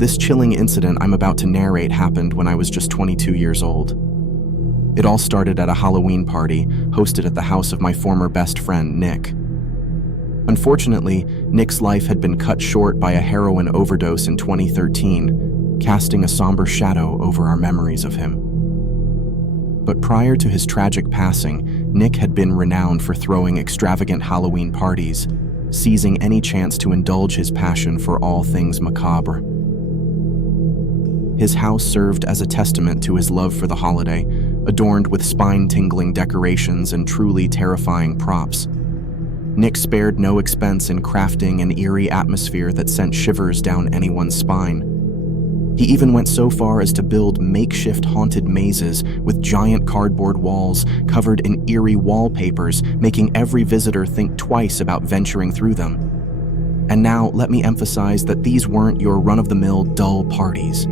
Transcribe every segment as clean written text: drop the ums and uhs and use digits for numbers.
This chilling incident I'm about to narrate happened when I was just 22 years old. It all started at a Halloween party hosted at the house of my former best friend, Nick. Unfortunately, Nick's life had been cut short by a heroin overdose in 2013, casting a somber shadow over our memories of him. But prior to his tragic passing, Nick had been renowned for throwing extravagant Halloween parties, seizing any chance to indulge his passion for all things macabre. His house served as a testament to his love for the holiday, adorned with spine-tingling decorations and truly terrifying props. Nick spared no expense in crafting an eerie atmosphere that sent shivers down anyone's spine. He even went so far as to build makeshift haunted mazes with giant cardboard walls covered in eerie wallpapers, making every visitor think twice about venturing through them. And now, let me emphasize that these weren't your run-of-the-mill dull parties.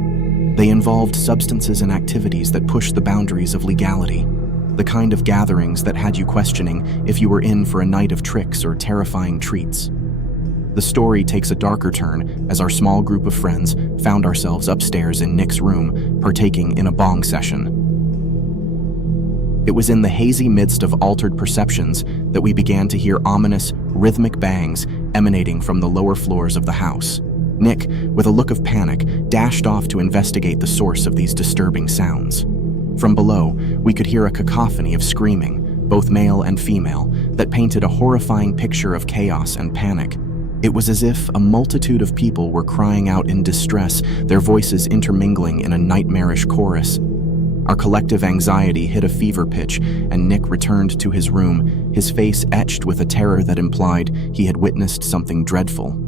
They involved substances and activities that pushed the boundaries of legality, the kind of gatherings that had you questioning if you were in for a night of tricks or terrifying treats. The story takes a darker turn as our small group of friends found ourselves upstairs in Nick's room, partaking in a bong session. It was in the hazy midst of altered perceptions that we began to hear ominous, rhythmic bangs emanating from the lower floors of the house. Nick, with a look of panic, dashed off to investigate the source of these disturbing sounds. From below, we could hear a cacophony of screaming, both male and female, that painted a horrifying picture of chaos and panic. It was as if a multitude of people were crying out in distress, their voices intermingling in a nightmarish chorus. Our collective anxiety hit a fever pitch, and Nick returned to his room, his face etched with a terror that implied he had witnessed something dreadful.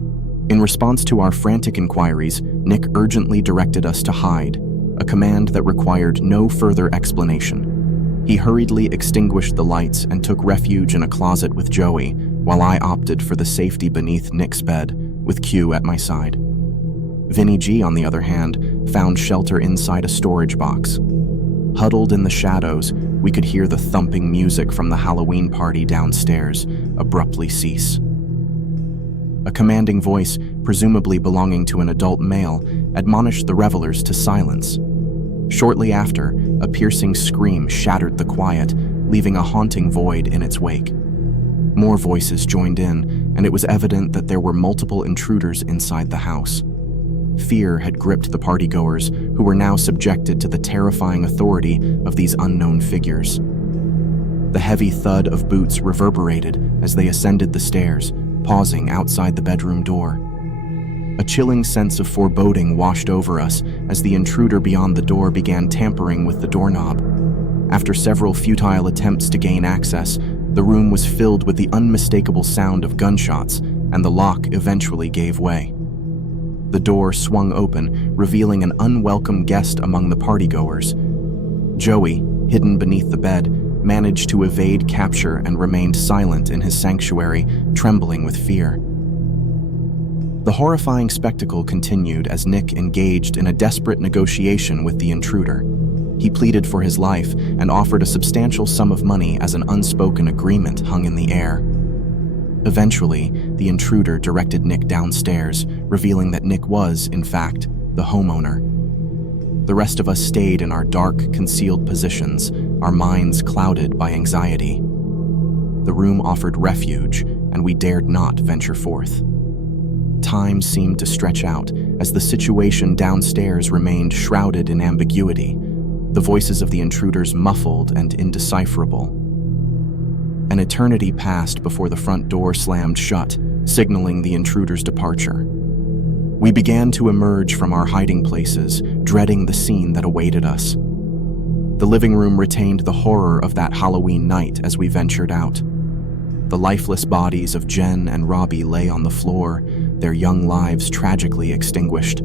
In response to our frantic inquiries, Nick urgently directed us to hide, a command that required no further explanation. He hurriedly extinguished the lights and took refuge in a closet with Joey, while I opted for the safety beneath Nick's bed, with Q at my side. Vinny G, on the other hand, found shelter inside a storage box. Huddled in the shadows, we could hear the thumping music from the Halloween party downstairs abruptly cease. A commanding voice, presumably belonging to an adult male, admonished the revelers to silence. Shortly after, a piercing scream shattered the quiet, leaving a haunting void in its wake. More voices joined in, and it was evident that there were multiple intruders inside the house. Fear had gripped the partygoers, who were now subjected to the terrifying authority of these unknown figures. The heavy thud of boots reverberated as they ascended the stairs, pausing outside the bedroom door. A chilling sense of foreboding washed over us as the intruder beyond the door began tampering with the doorknob. After several futile attempts to gain access, the room was filled with the unmistakable sound of gunshots, and the lock eventually gave way. The door swung open, revealing an unwelcome guest among the partygoers. Joey, hidden beneath the bed, managed to evade capture and remained silent in his sanctuary, trembling with fear. The horrifying spectacle continued as Nick engaged in a desperate negotiation with the intruder. He pleaded for his life and offered a substantial sum of money as an unspoken agreement hung in the air. Eventually, the intruder directed Nick downstairs, revealing that Nick was, in fact, the homeowner. The rest of us stayed in our dark, concealed positions, our minds clouded by anxiety. The room offered refuge, and we dared not venture forth. Time seemed to stretch out as the situation downstairs remained shrouded in ambiguity, the voices of the intruders muffled and indecipherable. An eternity passed before the front door slammed shut, signaling the intruder's departure. We began to emerge from our hiding places, dreading the scene that awaited us. The living room retained the horror of that Halloween night as we ventured out. The lifeless bodies of Jen and Robbie lay on the floor, their young lives tragically extinguished.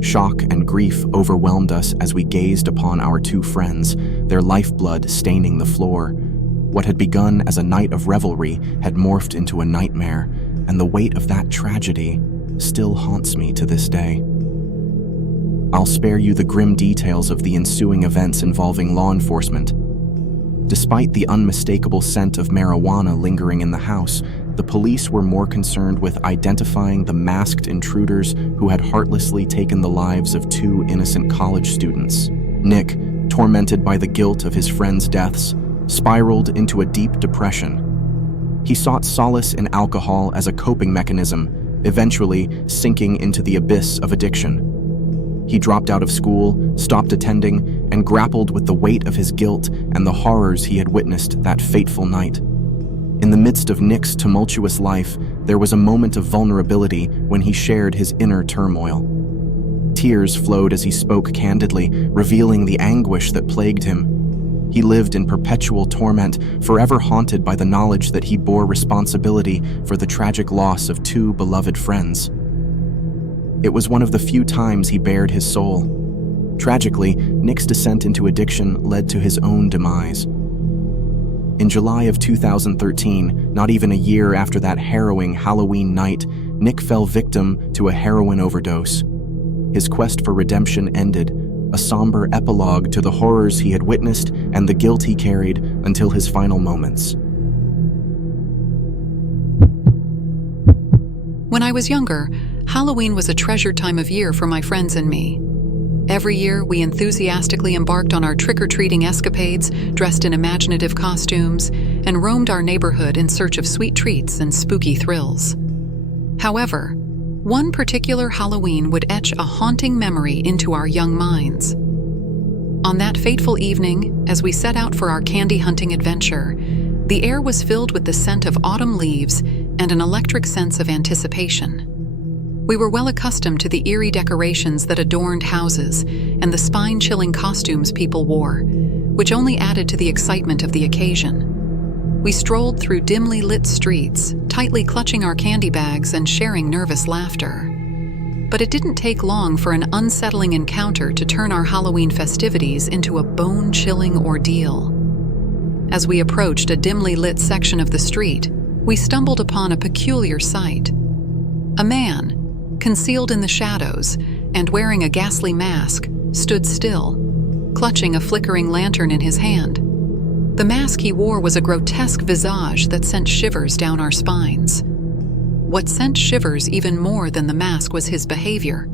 Shock and grief overwhelmed us as we gazed upon our two friends, their lifeblood staining the floor. What had begun as a night of revelry had morphed into a nightmare, and the weight of that tragedy still haunts me to this day. I'll spare you the grim details of the ensuing events involving law enforcement. Despite the unmistakable scent of marijuana lingering in the house, the police were more concerned with identifying the masked intruders who had heartlessly taken the lives of two innocent college students. Nick, tormented by the guilt of his friends' deaths, spiraled into a deep depression. He sought solace in alcohol as a coping mechanism, eventually sinking into the abyss of addiction. He dropped out of school, stopped attending, and grappled with the weight of his guilt and the horrors he had witnessed that fateful night. In the midst of Nick's tumultuous life, there was a moment of vulnerability when he shared his inner turmoil. Tears flowed as he spoke candidly, revealing the anguish that plagued him. He lived in perpetual torment, forever haunted by the knowledge that he bore responsibility for the tragic loss of two beloved friends. It was one of the few times he bared his soul. Tragically, Nick's descent into addiction led to his own demise. In July of 2013, not even a year after that harrowing Halloween night, Nick fell victim to a heroin overdose. His quest for redemption ended, a somber epilogue to the horrors he had witnessed and the guilt he carried until his final moments. When I was younger, Halloween was a treasured time of year for my friends and me. Every year, we enthusiastically embarked on our trick-or-treating escapades, dressed in imaginative costumes, and roamed our neighborhood in search of sweet treats and spooky thrills. However, one particular Halloween would etch a haunting memory into our young minds. On that fateful evening, as we set out for our candy-hunting adventure, the air was filled with the scent of autumn leaves and an electric sense of anticipation. We were well accustomed to the eerie decorations that adorned houses and the spine-chilling costumes people wore, which only added to the excitement of the occasion. We strolled through dimly lit streets, tightly clutching our candy bags and sharing nervous laughter. But it didn't take long for an unsettling encounter to turn our Halloween festivities into a bone-chilling ordeal. As we approached a dimly lit section of the street, we stumbled upon a peculiar sight. A man, concealed in the shadows and wearing a ghastly mask, stood still, clutching a flickering lantern in his hand. The mask he wore was a grotesque visage that sent shivers down our spines. What sent shivers even more than the mask was his behavior.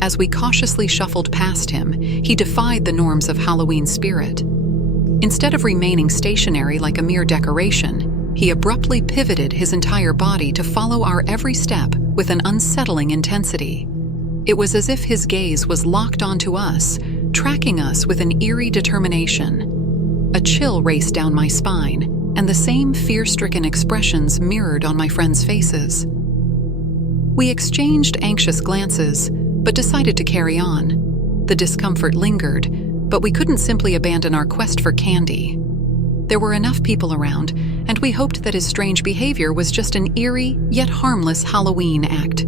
As we cautiously shuffled past him, he defied the norms of Halloween spirit. Instead of remaining stationary like a mere decoration, he abruptly pivoted his entire body to follow our every step with an unsettling intensity. It was as if his gaze was locked onto us, tracking us with an eerie determination. A chill raced down my spine, and the same fear-stricken expressions mirrored on my friends' faces. We exchanged anxious glances, but decided to carry on. The discomfort lingered, but we couldn't simply abandon our quest for candy. There were enough people around, and we hoped that his strange behavior was just an eerie, yet harmless Halloween act.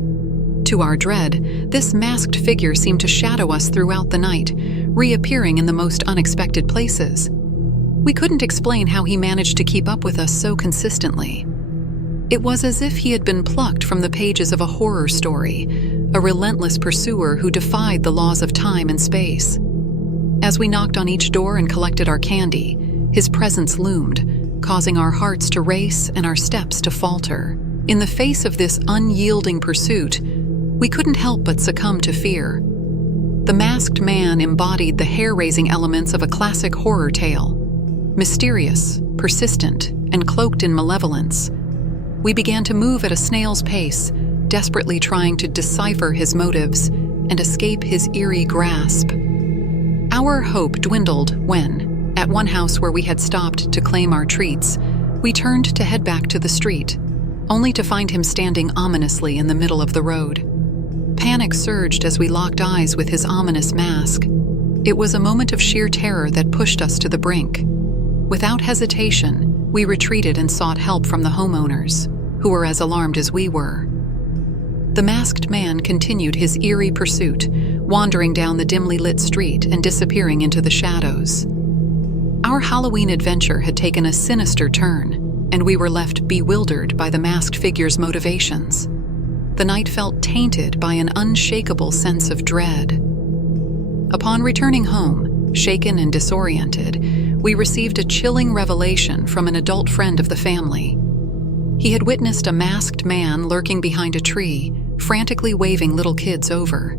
To our dread, this masked figure seemed to shadow us throughout the night, reappearing in the most unexpected places. We couldn't explain how he managed to keep up with us so consistently. It was as if he had been plucked from the pages of a horror story, a relentless pursuer who defied the laws of time and space. As we knocked on each door and collected our candy, his presence loomed, causing our hearts to race and our steps to falter. In the face of this unyielding pursuit, we couldn't help but succumb to fear. The masked man embodied the hair-raising elements of a classic horror tale. Mysterious, persistent, and cloaked in malevolence. We began to move at a snail's pace, desperately trying to decipher his motives and escape his eerie grasp. Our hope dwindled when, at one house where we had stopped to claim our treats, we turned to head back to the street, only to find him standing ominously in the middle of the road. Panic surged as we locked eyes with his ominous mask. It was a moment of sheer terror that pushed us to the brink. Without hesitation, we retreated and sought help from the homeowners, who were as alarmed as we were. The masked man continued his eerie pursuit, wandering down the dimly lit street and disappearing into the shadows. Our Halloween adventure had taken a sinister turn, and we were left bewildered by the masked figure's motivations. The night felt tainted by an unshakable sense of dread. Upon returning home, shaken and disoriented, we received a chilling revelation from an adult friend of the family. He had witnessed a masked man lurking behind a tree, frantically waving little kids over.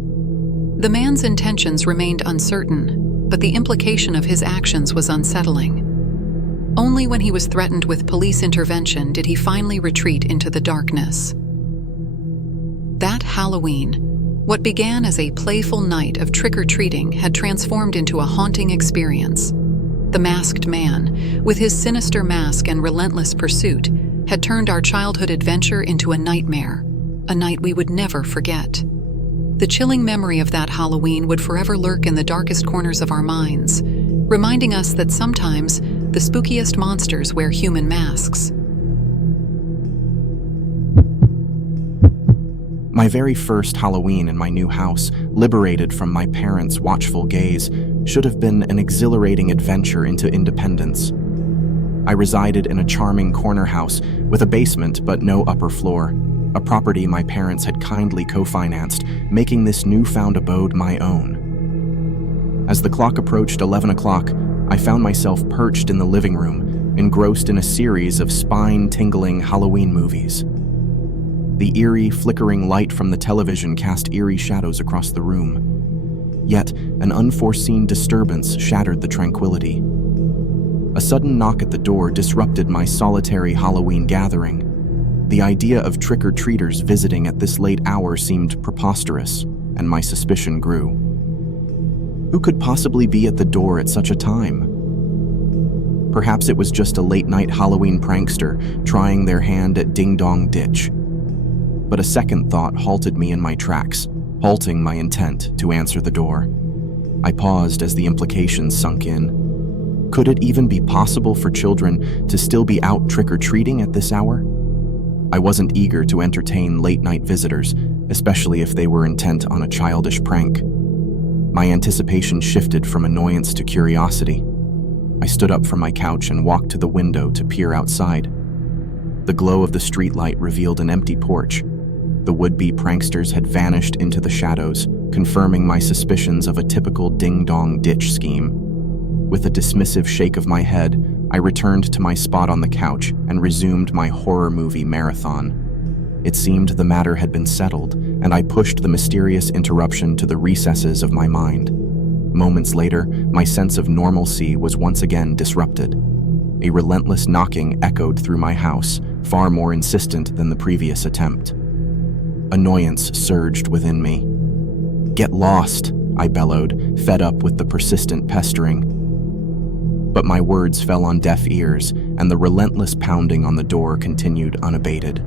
The man's intentions remained uncertain, but the implication of his actions was unsettling. Only when he was threatened with police intervention did he finally retreat into the darkness. That Halloween, what began as a playful night of trick-or-treating had transformed into a haunting experience. The masked man, with his sinister mask and relentless pursuit, had turned our childhood adventure into a nightmare, a night we would never forget. The chilling memory of that Halloween would forever lurk in the darkest corners of our minds, reminding us that sometimes the spookiest monsters wear human masks. My very first Halloween in my new house, liberated from my parents' watchful gaze, should have been an exhilarating adventure into independence. I resided in a charming corner house with a basement but no upper floor, a property my parents had kindly co-financed, making this newfound abode my own. As the clock approached 11 o'clock, I found myself perched in the living room, engrossed in a series of spine-tingling Halloween movies. The eerie, flickering light from the television cast eerie shadows across the room. Yet, an unforeseen disturbance shattered the tranquility. A sudden knock at the door disrupted my solitary Halloween gathering. The idea of trick-or-treaters visiting at this late hour seemed preposterous, and my suspicion grew. Who could possibly be at the door at such a time? Perhaps it was just a late-night Halloween prankster trying their hand at ding-dong ditch. But a second thought halted me in my tracks, halting my intent to answer the door. I paused as the implications sunk in. Could it even be possible for children to still be out trick-or-treating at this hour? I wasn't eager to entertain late-night visitors, especially if they were intent on a childish prank. My anticipation shifted from annoyance to curiosity. I stood up from my couch and walked to the window to peer outside. The glow of the streetlight revealed an empty porch. The would-be pranksters had vanished into the shadows, confirming my suspicions of a typical ding-dong ditch scheme. With a dismissive shake of my head, I returned to my spot on the couch and resumed my horror movie marathon. It seemed the matter had been settled, and I pushed the mysterious interruption to the recesses of my mind. Moments later, my sense of normalcy was once again disrupted. A relentless knocking echoed through my house, far more insistent than the previous attempt. Annoyance surged within me. "Get lost," I bellowed, fed up with the persistent pestering. But my words fell on deaf ears, and the relentless pounding on the door continued unabated.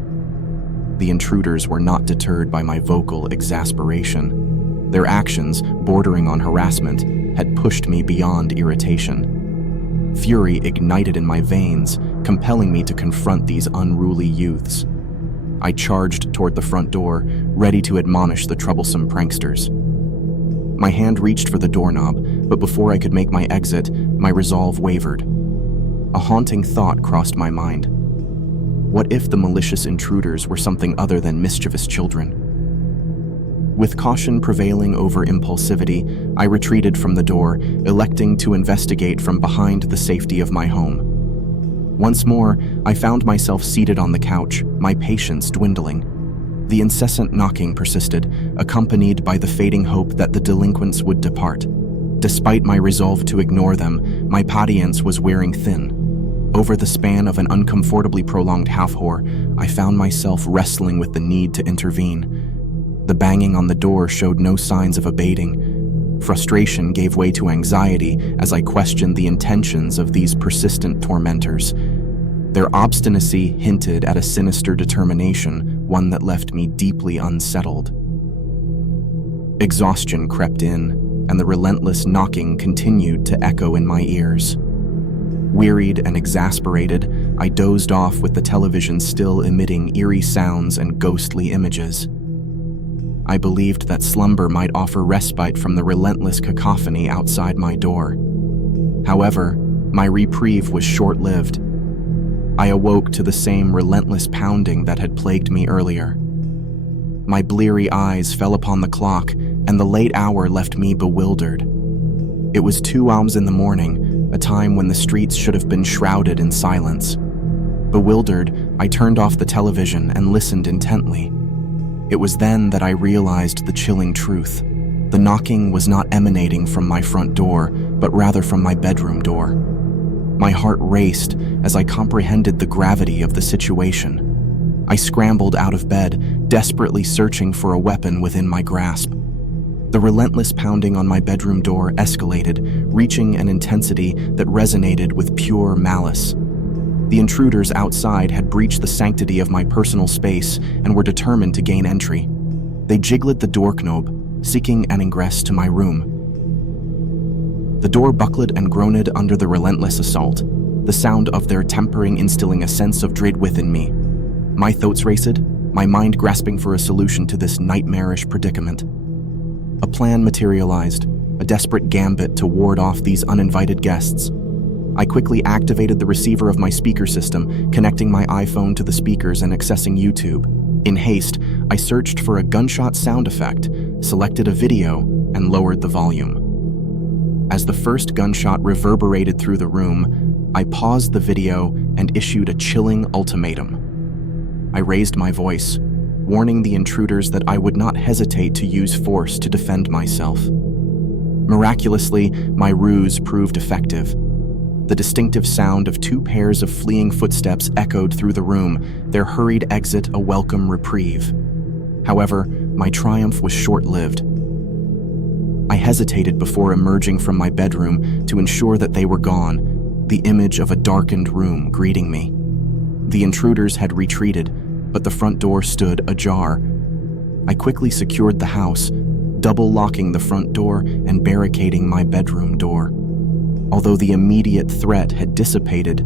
The intruders were not deterred by my vocal exasperation. Their actions, bordering on harassment, had pushed me beyond irritation. Fury ignited in my veins, compelling me to confront these unruly youths. I charged toward the front door, ready to admonish the troublesome pranksters. My hand reached for the doorknob, but before I could make my exit, my resolve wavered. A haunting thought crossed my mind. What if the malicious intruders were something other than mischievous children? With caution prevailing over impulsivity, I retreated from the door, electing to investigate from behind the safety of my home. Once more, I found myself seated on the couch, my patience dwindling. The incessant knocking persisted, accompanied by the fading hope that the delinquents would depart. Despite my resolve to ignore them, my patience was wearing thin. Over the span of an uncomfortably prolonged half-hour, I found myself wrestling with the need to intervene. The banging on the door showed no signs of abating. Frustration gave way to anxiety as I questioned the intentions of these persistent tormentors. Their obstinacy hinted at a sinister determination, one that left me deeply unsettled. Exhaustion crept in, and the relentless knocking continued to echo in my ears. Wearied and exasperated, I dozed off with the television still emitting eerie sounds and ghostly images. I believed that slumber might offer respite from the relentless cacophony outside my door. However, my reprieve was short-lived. I awoke to the same relentless pounding that had plagued me earlier. My bleary eyes fell upon the clock, and the late hour left me bewildered. It was 2 hours in the morning, a time when the streets should have been shrouded in silence. Bewildered, I turned off the television and listened intently. It was then that I realized the chilling truth. The knocking was not emanating from my front door, but rather from my bedroom door. My heart raced as I comprehended the gravity of the situation. I scrambled out of bed, desperately searching for a weapon within my grasp. The relentless pounding on my bedroom door escalated, reaching an intensity that resonated with pure malice. The intruders outside had breached the sanctity of my personal space and were determined to gain entry. They jiggled the door knob, seeking an ingress to my room. The door buckled and groaned under the relentless assault, the sound of their tempering instilling a sense of dread within me. My thoughts raced, my mind grasping for a solution to this nightmarish predicament. A plan materialized, a desperate gambit to ward off these uninvited guests. I quickly activated the receiver of my speaker system, connecting my iPhone to the speakers and accessing YouTube. In haste, I searched for a gunshot sound effect, selected a video, and lowered the volume. As the first gunshot reverberated through the room, I paused the video and issued a chilling ultimatum. I raised my voice, warning the intruders that I would not hesitate to use force to defend myself. Miraculously, my ruse proved effective. The distinctive sound of 2 pairs of fleeing footsteps echoed through the room, their hurried exit a welcome reprieve. However, my triumph was short-lived. I hesitated before emerging from my bedroom to ensure that they were gone, the image of a darkened room greeting me. The intruders had retreated, but the front door stood ajar. I quickly secured the house, double-locking the front door and barricading my bedroom door. Although the immediate threat had dissipated,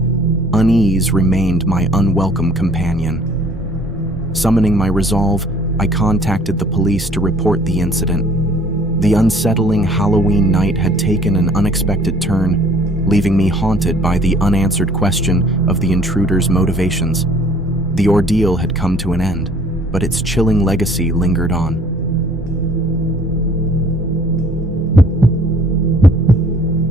unease remained my unwelcome companion. Summoning my resolve, I contacted the police to report the incident. The unsettling Halloween night had taken an unexpected turn, leaving me haunted by the unanswered question of the intruders' motivations. The ordeal had come to an end, but its chilling legacy lingered on.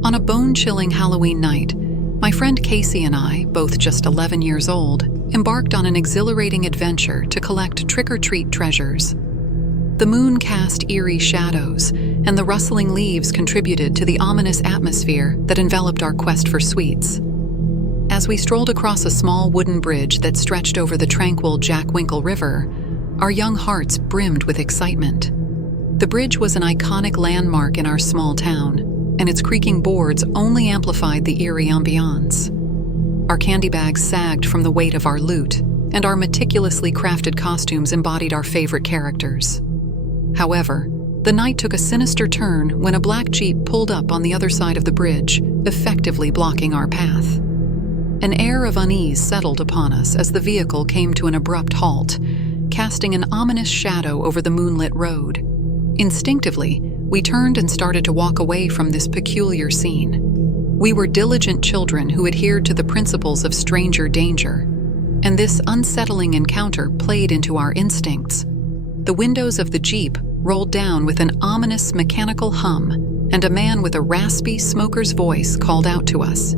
On a bone-chilling Halloween night, my friend Casey and I, both just 11 years old, embarked on an exhilarating adventure to collect trick-or-treat treasures. The moon cast eerie shadows, and the rustling leaves contributed to the ominous atmosphere that enveloped our quest for sweets. As we strolled across a small wooden bridge that stretched over the tranquil Jack Winkle River, our young hearts brimmed with excitement. The bridge was an iconic landmark in our small town, and its creaking boards only amplified the eerie ambiance. Our candy bags sagged from the weight of our loot, and our meticulously crafted costumes embodied our favorite characters. However, the night took a sinister turn when a black Jeep pulled up on the other side of the bridge, effectively blocking our path. An air of unease settled upon us as the vehicle came to an abrupt halt, casting an ominous shadow over the moonlit road. Instinctively, we turned and started to walk away from this peculiar scene. We were diligent children who adhered to the principles of stranger danger, and this unsettling encounter played into our instincts. The windows of the Jeep rolled down with an ominous mechanical hum, and a man with a raspy smoker's voice called out to us.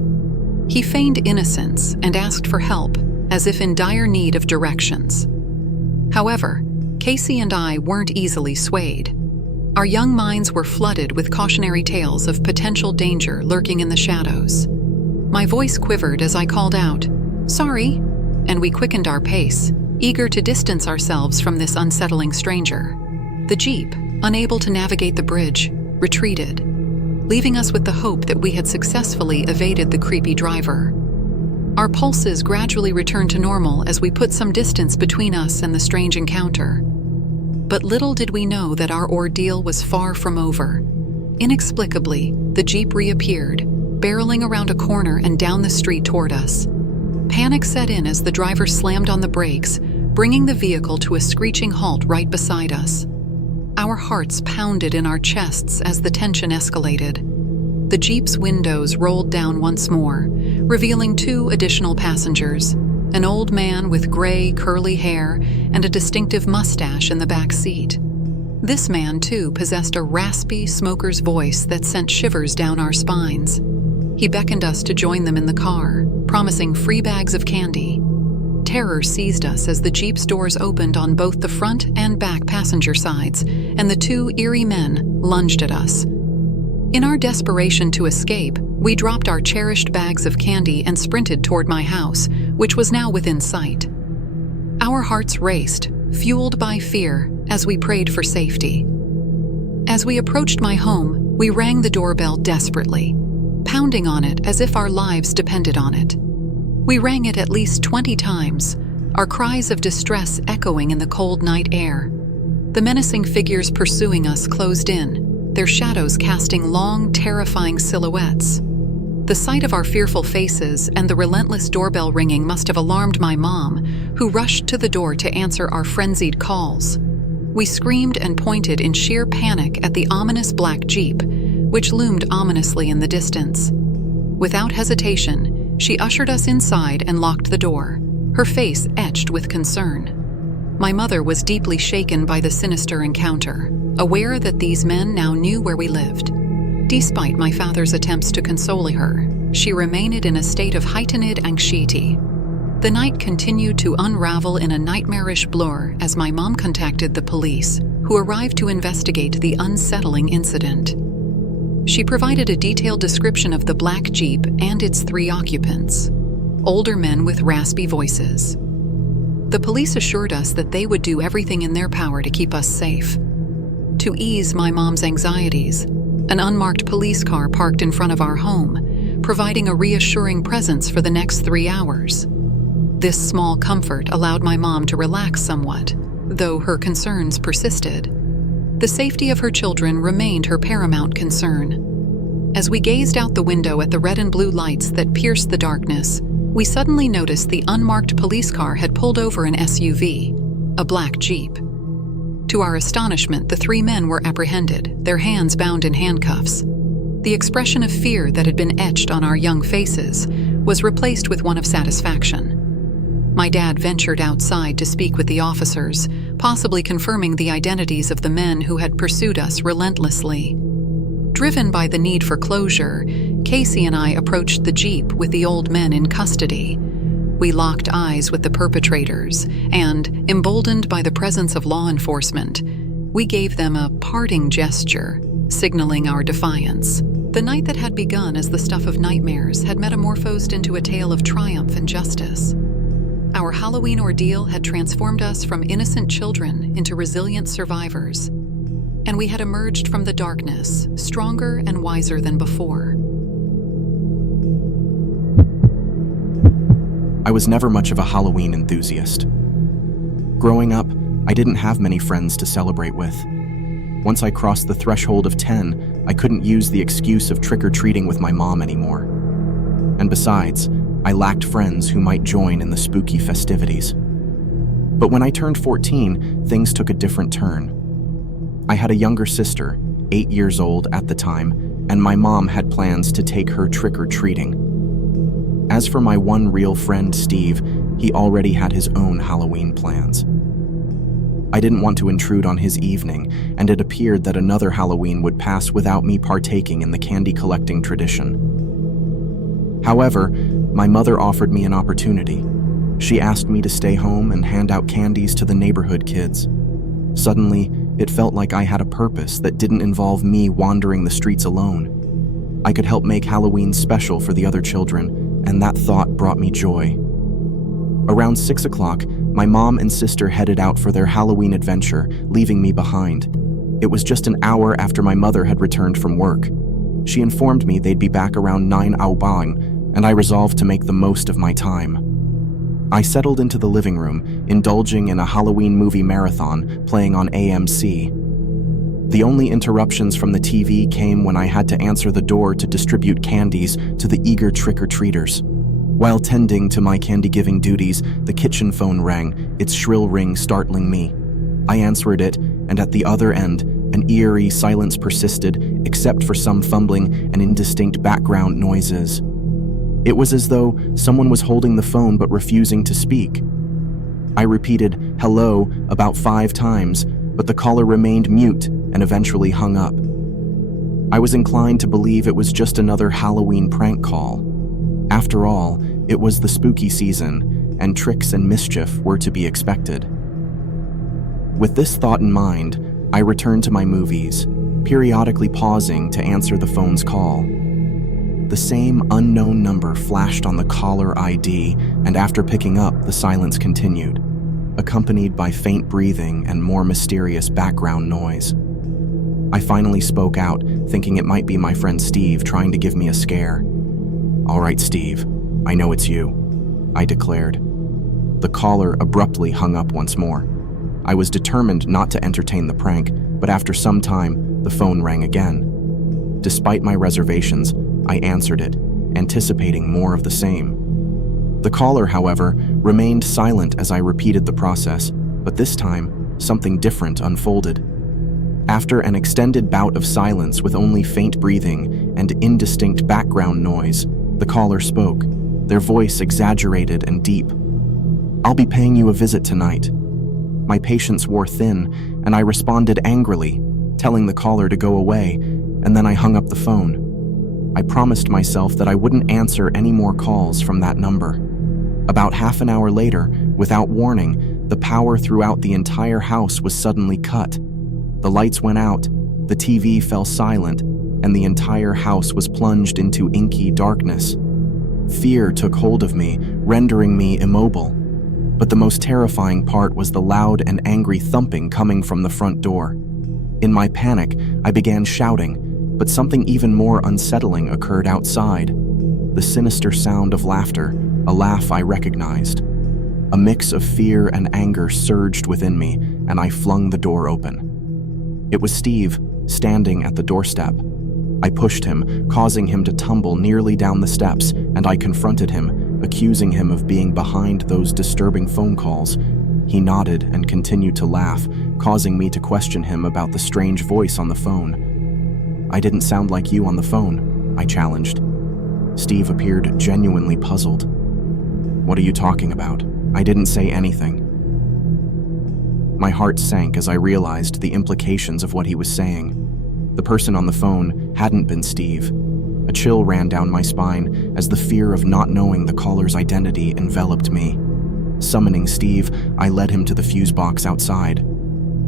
He feigned innocence and asked for help, as if in dire need of directions. However, Casey and I weren't easily swayed. Our young minds were flooded with cautionary tales of potential danger lurking in the shadows. My voice quivered as I called out, "Sorry," and we quickened our pace, eager to distance ourselves from this unsettling stranger. The Jeep, unable to navigate the bridge, retreated, leaving us with the hope that we had successfully evaded the creepy driver. Our pulses gradually returned to normal as we put some distance between us and the strange encounter. But little did we know that our ordeal was far from over. Inexplicably, the Jeep reappeared, barreling around a corner and down the street toward us. Panic set in as the driver slammed on the brakes, bringing the vehicle to a screeching halt right beside us. Our hearts pounded in our chests as the tension escalated. The Jeep's windows rolled down once more, revealing 2 additional passengers, an old man with gray, curly hair and a distinctive mustache in the back seat. This man, too, possessed a raspy smoker's voice that sent shivers down our spines. He beckoned us to join them in the car, promising free bags of candy. Terror seized us as the Jeep's doors opened on both the front and back passenger sides, and the two eerie men lunged at us. In our desperation to escape, we dropped our cherished bags of candy and sprinted toward my house, which was now within sight. Our hearts raced, fueled by fear, as we prayed for safety. As we approached my home, we rang the doorbell desperately, pounding on it as if our lives depended on it. We rang it at least 20 times, our cries of distress echoing in the cold night air. The menacing figures pursuing us closed in, their shadows casting long, terrifying silhouettes. The sight of our fearful faces and the relentless doorbell ringing must have alarmed my mom, who rushed to the door to answer our frenzied calls. We screamed and pointed in sheer panic at the ominous black Jeep, which loomed ominously in the distance. Without hesitation, she ushered us inside and locked the door, her face etched with concern. My mother was deeply shaken by the sinister encounter, aware that these men now knew where we lived. Despite my father's attempts to console her, she remained in a state of heightened anxiety. The night continued to unravel in a nightmarish blur as my mom contacted the police, who arrived to investigate the unsettling incident. She provided a detailed description of the black Jeep and its 3 occupants, older men with raspy voices. The police assured us that they would do everything in their power to keep us safe. To ease my mom's anxieties, an unmarked police car parked in front of our home, providing a reassuring presence for the next 3 hours. This small comfort allowed my mom to relax somewhat, though her concerns persisted. The safety of her children remained her paramount concern. As we gazed out the window at the red and blue lights that pierced the darkness, we suddenly noticed the unmarked police car had pulled over an SUV, a black Jeep. To our astonishment, the 3 men were apprehended, their hands bound in handcuffs. The expression of fear that had been etched on our young faces was replaced with one of satisfaction. My dad ventured outside to speak with the officers, possibly confirming the identities of the men who had pursued us relentlessly. Driven by the need for closure, Casey and I approached the Jeep with the old men in custody. We locked eyes with the perpetrators, and, emboldened by the presence of law enforcement, we gave them a parting gesture, signaling our defiance. The night that had begun as the stuff of nightmares had metamorphosed into a tale of triumph and justice. Our Halloween ordeal had transformed us from innocent children into resilient survivors, and we had emerged from the darkness, stronger and wiser than before. I was never much of a Halloween enthusiast. Growing up, I didn't have many friends to celebrate with. Once I crossed the threshold of 10, I couldn't use the excuse of trick-or-treating with my mom anymore. And besides, I lacked friends who might join in the spooky festivities. But when I turned 14, things took a different turn. I had a younger sister, 8 years old at the time, and my mom had plans to take her trick-or-treating. As for my one real friend, Steve, he already had his own Halloween plans. I didn't want to intrude on his evening, and it appeared that another Halloween would pass without me partaking in the candy-collecting tradition. However, my mother offered me an opportunity. She asked me to stay home and hand out candies to the neighborhood kids. Suddenly, it felt like I had a purpose that didn't involve me wandering the streets alone. I could help make Halloween special for the other children, and that thought brought me joy. Around 6 o'clock, my mom and sister headed out for their Halloween adventure, leaving me behind. It was just an hour after my mother had returned from work. She informed me they'd be back around 9 Aubang, and I resolved to make the most of my time. I settled into the living room, indulging in a Halloween movie marathon playing on AMC. The only interruptions from the TV came when I had to answer the door to distribute candies to the eager trick-or-treaters. While tending to my candy-giving duties, the kitchen phone rang, its shrill ring startling me. I answered it, and at the other end, an eerie silence persisted, except for some fumbling and indistinct background noises. It was as though someone was holding the phone but refusing to speak. I repeated, "Hello," about 5 times, but the caller remained mute and eventually hung up. I was inclined to believe it was just another Halloween prank call. After all, it was the spooky season, and tricks and mischief were to be expected. With this thought in mind, I returned to my movies, periodically pausing to answer the phone's call. The same unknown number flashed on the caller ID, and after picking up, the silence continued, accompanied by faint breathing and more mysterious background noise. I finally spoke out, thinking it might be my friend Steve trying to give me a scare. "All right, Steve, I know it's you," I declared. The caller abruptly hung up once more. I was determined not to entertain the prank, but after some time, the phone rang again. Despite my reservations, I answered it, anticipating more of the same. The caller, however, remained silent as I repeated the process, but this time, something different unfolded. After an extended bout of silence with only faint breathing and indistinct background noise, the caller spoke, their voice exaggerated and deep. "I'll be paying you a visit tonight." My patience wore thin, and I responded angrily, telling the caller to go away, and then I hung up the phone. I promised myself that I wouldn't answer any more calls from that number. About half an hour later, without warning, the power throughout the entire house was suddenly cut. The lights went out, the TV fell silent, and the entire house was plunged into inky darkness. Fear took hold of me, rendering me immobile. But the most terrifying part was the loud and angry thumping coming from the front door. In my panic, I began shouting, but something even more unsettling occurred outside. The sinister sound of laughter, a laugh I recognized. A mix of fear and anger surged within me, and I flung the door open. It was Steve, standing at the doorstep. I pushed him, causing him to tumble nearly down the steps, and I confronted him, accusing him of being behind those disturbing phone calls. He nodded and continued to laugh, causing me to question him about the strange voice on the phone. "I didn't sound like you on the phone," I challenged. Steve appeared genuinely puzzled. "What are you talking about? I didn't say anything." My heart sank as I realized the implications of what he was saying. The person on the phone hadn't been Steve. A chill ran down my spine as the fear of not knowing the caller's identity enveloped me. Summoning Steve, I led him to the fuse box outside.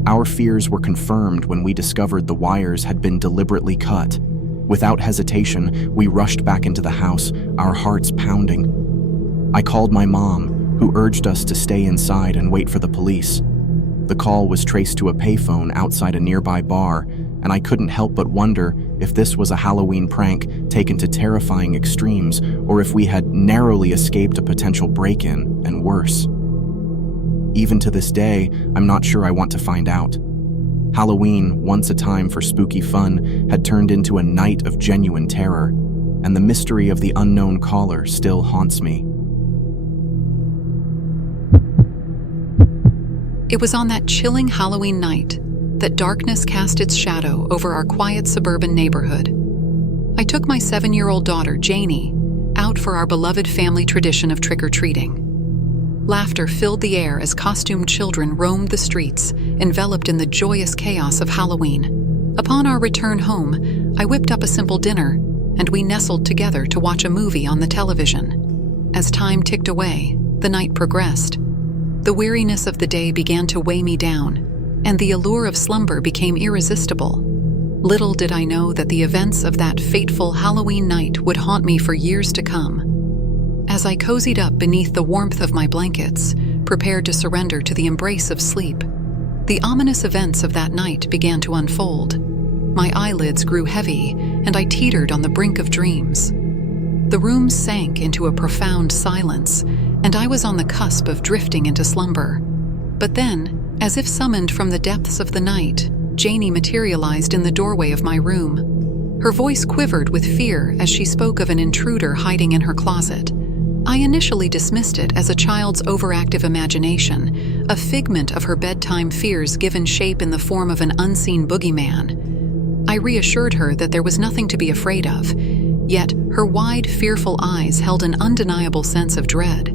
Our fears were confirmed when we discovered the wires had been deliberately cut. Without hesitation, we rushed back into the house, our hearts pounding. I called my mom, who urged us to stay inside and wait for the police. The call was traced to a payphone outside a nearby bar, and I couldn't help but wonder if this was a Halloween prank taken to terrifying extremes, or if we had narrowly escaped a potential break-in, and worse. Even to this day, I'm not sure I want to find out. Halloween, once a time for spooky fun, had turned into a night of genuine terror, and the mystery of the unknown caller still haunts me. It was on that chilling Halloween night that darkness cast its shadow over our quiet suburban neighborhood. I took my 7-year-old daughter, Janie, out for our beloved family tradition of trick-or-treating. Laughter filled the air as costumed children roamed the streets, enveloped in the joyous chaos of Halloween. Upon our return home, I whipped up a simple dinner, and we nestled together to watch a movie on the television. As time ticked away, the night progressed. The weariness of the day began to weigh me down, and the allure of slumber became irresistible. Little did I know that the events of that fateful Halloween night would haunt me for years to come. As I cozied up beneath the warmth of my blankets, prepared to surrender to the embrace of sleep, the ominous events of that night began to unfold. My eyelids grew heavy, and I teetered on the brink of dreams. The room sank into a profound silence, and I was on the cusp of drifting into slumber. But then, as if summoned from the depths of the night, Janie materialized in the doorway of my room. Her voice quivered with fear as she spoke of an intruder hiding in her closet. I initially dismissed it as a child's overactive imagination, a figment of her bedtime fears given shape in the form of an unseen boogeyman. I reassured her that there was nothing to be afraid of, yet her wide, fearful eyes held an undeniable sense of dread.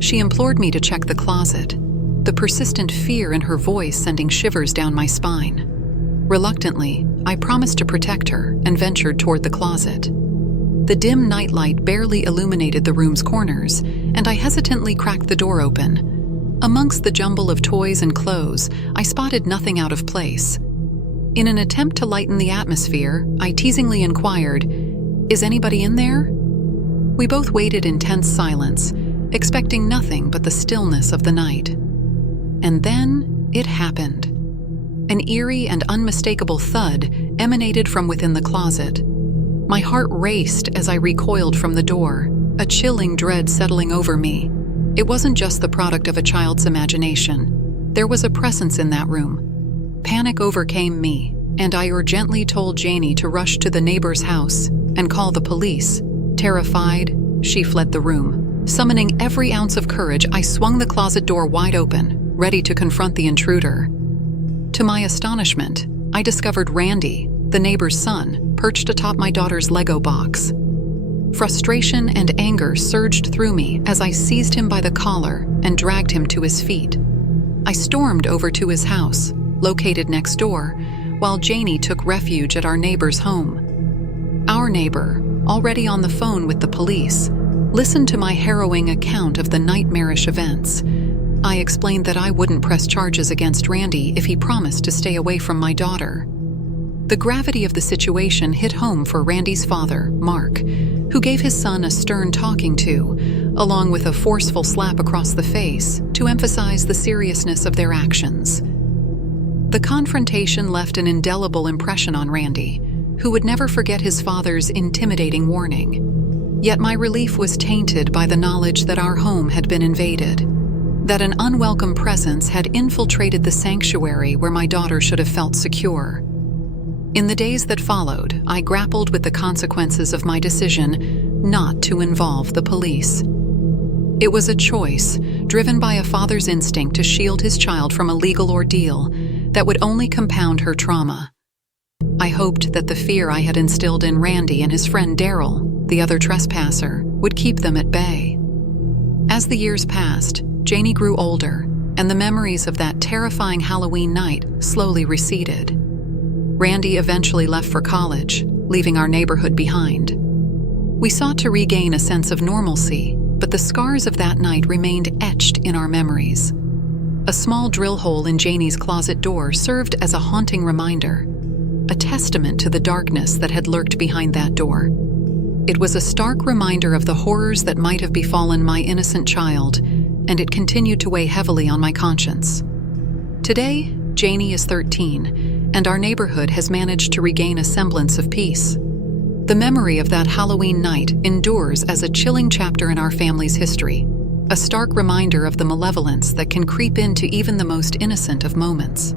She implored me to check the closet, the persistent fear in her voice sending shivers down my spine. Reluctantly, I promised to protect her and ventured toward the closet. The dim nightlight barely illuminated the room's corners, and I hesitantly cracked the door open. Amongst the jumble of toys and clothes, I spotted nothing out of place. In an attempt to lighten the atmosphere, I teasingly inquired, "Is anybody in there?" We both waited in tense silence, expecting nothing but the stillness of the night. And then it happened. An eerie and unmistakable thud emanated from within the closet. My heart raced as I recoiled from the door, a chilling dread settling over me. It wasn't just the product of a child's imagination. There was a presence in that room. Panic overcame me, and I urgently told Janie to rush to the neighbor's house and call the police. Terrified, she fled the room. Summoning every ounce of courage, I swung the closet door wide open, ready to confront the intruder. To my astonishment, I discovered Randy, the neighbor's son, perched atop my daughter's Lego box. Frustration and anger surged through me as I seized him by the collar and dragged him to his feet. I stormed over to his house, located next door, while Janie took refuge at our neighbor's home. Our neighbor, already on the phone with the police, listened to my harrowing account of the nightmarish events. I explained that I wouldn't press charges against Randy if he promised to stay away from my daughter. The gravity of the situation hit home for Randy's father, Mark, who gave his son a stern talking to, along with a forceful slap across the face to emphasize the seriousness of their actions. The confrontation left an indelible impression on Randy, who would never forget his father's intimidating warning. Yet my relief was tainted by the knowledge that our home had been invaded, that an unwelcome presence had infiltrated the sanctuary where my daughter should have felt secure. In the days that followed, I grappled with the consequences of my decision not to involve the police. It was a choice, driven by a father's instinct to shield his child from a legal ordeal that would only compound her trauma. I hoped that the fear I had instilled in Randy and his friend Daryl, the other trespasser, would keep them at bay. As the years passed, Janie grew older, and the memories of that terrifying Halloween night slowly receded. Randy eventually left for college, leaving our neighborhood behind. We sought to regain a sense of normalcy, but the scars of that night remained etched in our memories. A small drill hole in Janie's closet door served as a haunting reminder, a testament to the darkness that had lurked behind that door. It was a stark reminder of the horrors that might have befallen my innocent child, and it continued to weigh heavily on my conscience. Today, Janie is 13, and our neighborhood has managed to regain a semblance of peace. The memory of that Halloween night endures as a chilling chapter in our family's history, a stark reminder of the malevolence that can creep into even the most innocent of moments.